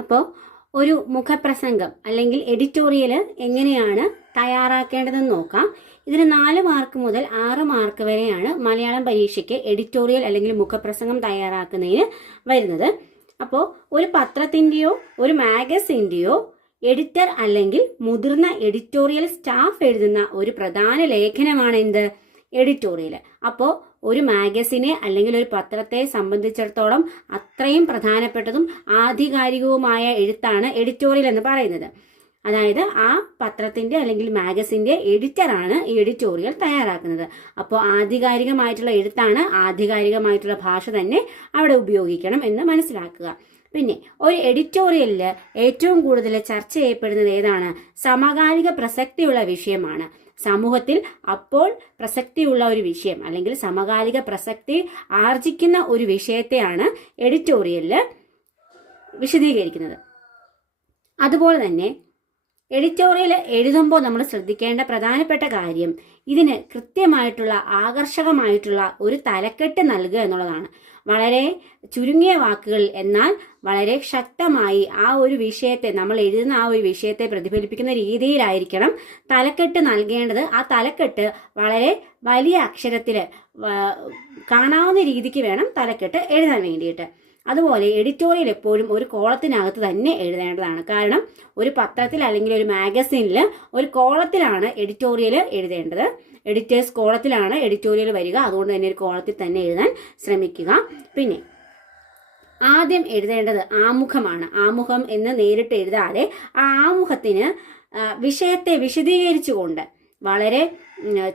അപ്പോൾ ഒരു മുഖപ്രസംഗം അല്ലെങ്കിൽ എഡിറ്റോറിയൽ എങ്ങനെയാണ് തയ്യാറാക്കേണ്ടതെന്ന് നോക്കാം. ഇതിന് നാല് മാർക്ക് മുതൽ ആറ് മാർക്ക് വരെയാണ് മലയാളം പരീക്ഷയ്ക്ക് എഡിറ്റോറിയൽ അല്ലെങ്കിൽ മുഖപ്രസംഗം തയ്യാറാക്കുന്നതിന് വരുന്നത്. അപ്പോൾ ഒരു പത്രത്തിന്റെയോ ഒരു മാഗസിന്റെയോ എഡിറ്റർ അല്ലെങ്കിൽ മുതിർന്ന എഡിറ്റോറിയൽ സ്റ്റാഫ് എഴുതുന്ന ഒരു പ്രധാന ലേഖനമാണ് എന്ത് എഡിറ്റോറിയൽ അപ്പോൾ ഒരു മാഗസിനെ അല്ലെങ്കിൽ ഒരു പത്രത്തെ സംബന്ധിച്ചിടത്തോളം അത്രയും പ്രധാനപ്പെട്ടതും ആധികാരികവുമായ എഴുത്താണ് എഡിറ്റോറിയൽ എന്ന് പറയുന്നത്. അതായത് ആ പത്രത്തിന്റെ അല്ലെങ്കിൽ മാഗസിന്റെ എഡിറ്ററാണ് ഈ എഡിറ്റോറിയൽ തയ്യാറാക്കുന്നത്. അപ്പോൾ ആധികാരികമായിട്ടുള്ള എഴുത്താണ് ആധികാരികമായിട്ടുള്ള ഭാഷ തന്നെ അവിടെ ഉപയോഗിക്കണം എന്ന് മനസ്സിലാക്കുക. പിന്നെ ഒരു എഡിറ്റോറിയലിൽ ഏറ്റവും കൂടുതൽ ചർച്ച ചെയ്യപ്പെടുന്നത് ഏതാണ്? സമകാലിക പ്രസക്തിയുള്ള വിഷയമാണ്. സമൂഹത്തിൽ അപ്പോൾ പ്രസക്തിയുള്ള ഒരു വിഷയം അല്ലെങ്കിൽ സമകാലിക പ്രസക്തി ആർജിക്കുന്ന ഒരു വിഷയത്തെയാണ് എഡിറ്റോറിയലിൽ വിശദീകരിക്കുന്നത്. അതുപോലെ തന്നെ എഡിറ്റോറിയൽ എഴുതുമ്പോൾ നമ്മൾ ശ്രദ്ധിക്കേണ്ട പ്രധാനപ്പെട്ട കാര്യം ഇതിന് കൃത്യമായിട്ടുള്ള ആകർഷകമായിട്ടുള്ള ഒരു തലക്കെട്ട് നൽകുക എന്നുള്ളതാണ്. വളരെ ചുരുങ്ങിയ വാക്കുകൾ എന്നാൽ വളരെ ശക്തമായി ആ ഒരു വിഷയത്തെ നമ്മൾ എഴുതുന്ന ആ ഒരു വിഷയത്തെ പ്രതിഫലിപ്പിക്കുന്ന രീതിയിലായിരിക്കണം തലക്കെട്ട് നൽകേണ്ടത്. ആ തലക്കെട്ട് വളരെ വലിയ അക്ഷരത്തിൽ കാണാവുന്ന രീതിക്ക് വേണം തലക്കെട്ട് എഴുതാൻ വേണ്ടിയിട്ട്. അതുപോലെ എഡിറ്റോറിയൽ എപ്പോഴും ഒരു കോളത്തിനകത്ത് തന്നെ എഴുതേണ്ടതാണ്. കാരണം ഒരു പത്രത്തിൽ അല്ലെങ്കിൽ ഒരു മാഗസീനിൽ ഒരു കോളത്തിലാണ് എഡിറ്റോറിയൽ എഴുതേണ്ടത്. എഡിറ്റേഴ്സ് കോളത്തിലാണ് എഡിറ്റോറിയൽ വരിക. അതുകൊണ്ട് തന്നെ ഒരു കോളത്തിൽ തന്നെ എഴുതാൻ ശ്രമിക്കുക. പിന്നെ ആദ്യം എഴുതേണ്ടത് ആമുഖമാണ്. ആമുഖം എന്ന് നേരിട്ട് എഴുതാതെ ആ ആമുഖത്തിന് വിഷയത്തെ വിശദീകരിച്ചുകൊണ്ട് വളരെ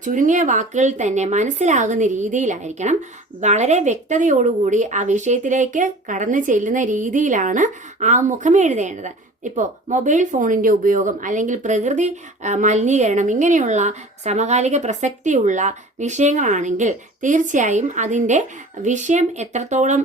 ചുരുങ്ങിയ വാക്കുകളിൽ തന്നെ മനസ്സിലാകുന്ന രീതിയിലായിരിക്കണം. വളരെ വ്യക്തതയോടുകൂടി ആ വിഷയത്തിലേക്ക് കടന്നു ചെല്ലുന്ന രീതിയിലാണ് ആ മുഖം എഴുതേണ്ടത്. ഇപ്പോൾ മൊബൈൽ ഫോണിന്റെ ഉപയോഗം അല്ലെങ്കിൽ പ്രകൃതി മലിനീകരണം ഇങ്ങനെയുള്ള സമകാലിക പ്രസക്തിയുള്ള വിഷയങ്ങളാണെങ്കിൽ തീർച്ചയായും അതിന്റെ വിഷയം എത്രത്തോളം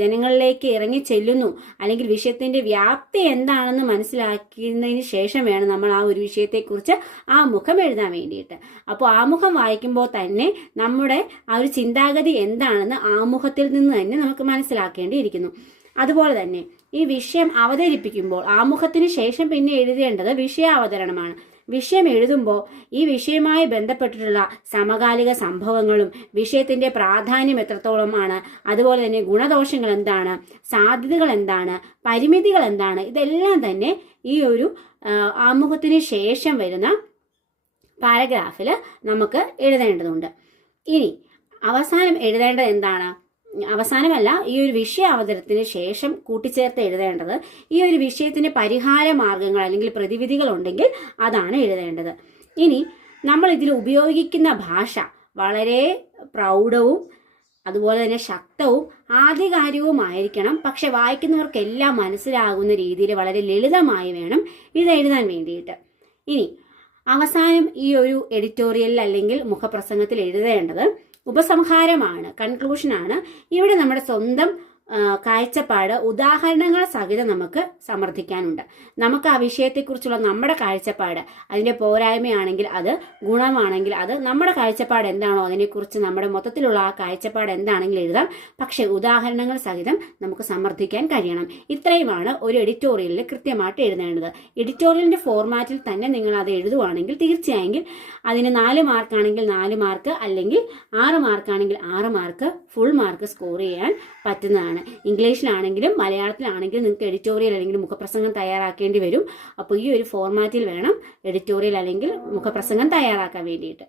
ജനങ്ങളിലേക്ക് ഇറങ്ങി ചെല്ലുന്നു അല്ലെങ്കിൽ വിഷയത്തിന്റെ വ്യാപ്തി എന്താണെന്ന് മനസ്സിലാക്കുന്നതിന് ശേഷം വേണം നമ്മൾ ആ ഒരു വിഷയത്തെക്കുറിച്ച് ആമുഖം എഴുതാൻ വേണ്ടിയിട്ട്. അപ്പോൾ ആമുഖം വായിക്കുമ്പോൾ തന്നെ നമ്മുടെ ആ ഒരു ചിന്താഗതി എന്താണെന്ന് ആമുഖത്തിൽ നിന്ന് തന്നെ നമുക്ക് മനസ്സിലാക്കേണ്ടിയിരിക്കുന്നു. അതുപോലെ തന്നെ ഈ വിഷയം അവതരിപ്പിക്കുമ്പോൾ ആമുഖത്തിന് ശേഷം പിന്നെ എഴുതേണ്ടത് വിഷയാവതരണമാണ്. വിഷയം എഴുതുമ്പോൾ ഈ വിഷയവുമായി ബന്ധപ്പെട്ടിട്ടുള്ള സമകാലിക സംഭവങ്ങളും വിഷയത്തിന്റെ പ്രാധാന്യം എത്രത്തോളമാണ് അതുപോലെ തന്നെ ഗുണദോഷങ്ങൾ എന്താണ് സാധ്യതകൾ എന്താണ് പരിമിതികൾ എന്താണ് ഇതെല്ലാം തന്നെ ഈ ഒരു ആമുഖത്തിന് ശേഷം വരുന്ന പാരഗ്രാഫിൽ നമുക്ക് എഴുതേണ്ടതുണ്ട്. ഇനി അവസാനം എഴുതേണ്ടത് എന്താണ്? അവസാനമല്ല ഈ ഒരു വിഷയ അവതരത്തിന് ശേഷം കൂട്ടിച്ചേർത്ത് എഴുതേണ്ടത് ഈ ഒരു വിഷയത്തിന് പരിഹാര മാർഗങ്ങൾ അല്ലെങ്കിൽ പ്രതിവിധികൾ ഉണ്ടെങ്കിൽ അതാണ് എഴുതേണ്ടത്. ഇനി നമ്മൾ ഇതിൽ ഉപയോഗിക്കുന്ന ഭാഷ വളരെ പ്രൗഢവും അതുപോലെ തന്നെ ശക്തവും ആധികാരികവുമായിരിക്കണം. പക്ഷെ വായിക്കുന്നവർക്കെല്ലാം മനസ്സിലാകുന്ന രീതിയിൽ വളരെ ലളിതമായി വേണം ഇത് എഴുതാൻ വേണ്ടിയിട്ട്. ഇനി അവസാനം ഈ ഒരു എഡിറ്റോറിയലിൽ അല്ലെങ്കിൽ മുഖപ്രസംഗത്തിൽ എഴുതേണ്ടത് ഉപസംഹാരമാണ് കൺക്ലൂഷനാണ് ഇവിടെ നമ്മുടെ സ്വന്തം കാഴ്ചപ്പാട് ഉദാഹരണങ്ങൾ സഹിതം നമുക്ക് സമർത്ഥിക്കാനുണ്ട്. നമുക്ക് ആ വിഷയത്തെക്കുറിച്ചുള്ള നമ്മുടെ കാഴ്ചപ്പാട് അതിന്റെ പോരായ്മയാണെങ്കിൽ അത് ഗുണമാണെങ്കിൽ അത് നമ്മുടെ കാഴ്ചപ്പാട് എന്താണോ അതിനെക്കുറിച്ച് നമ്മുടെ മൊത്തത്തിലുള്ള ആ കാഴ്ചപ്പാട് എന്താണെങ്കിൽ എഴുതാം. പക്ഷെ ഉദാഹരണങ്ങൾ സഹിതം നമുക്ക് സമർത്ഥിക്കാൻ കഴിയണം. ഇത്രയുമാണ് ഒരു എഡിറ്റോറിയലിൽ കൃത്യമായിട്ട് എഴുതേണ്ടത്. എഡിറ്റോറിയലിന്റെ ഫോർമാറ്റിൽ തന്നെ നിങ്ങൾ അത് എഴുതുവാണെങ്കിൽ തീർച്ചയായും അതിന് നാല് മാർക്കാണെങ്കിൽ നാല് മാർക്ക് അല്ലെങ്കിൽ ആറ് മാർക്കാണെങ്കിൽ ആറ് മാർക്ക് ഫുൾ മാർക്ക് സ്കോർ ചെയ്യാൻ പറ്റുന്നതാണ്. ഇംഗ്ലീഷിലാണെങ്കിലും മലയാളത്തിലാണെങ്കിലും നിങ്ങൾക്ക് എഡിറ്റോറിയൽ അല്ലെങ്കിൽ മുഖപ്രസംഗം തയ്യാറാക്കേണ്ടി വരും. അപ്പോൾ ഈ ഒരു ഫോർമാറ്റിൽ വേണം എഡിറ്റോറിയൽ അല്ലെങ്കിൽ മുഖപ്രസംഗം തയ്യാറാക്കാൻ വേണ്ടിയിട്ട്.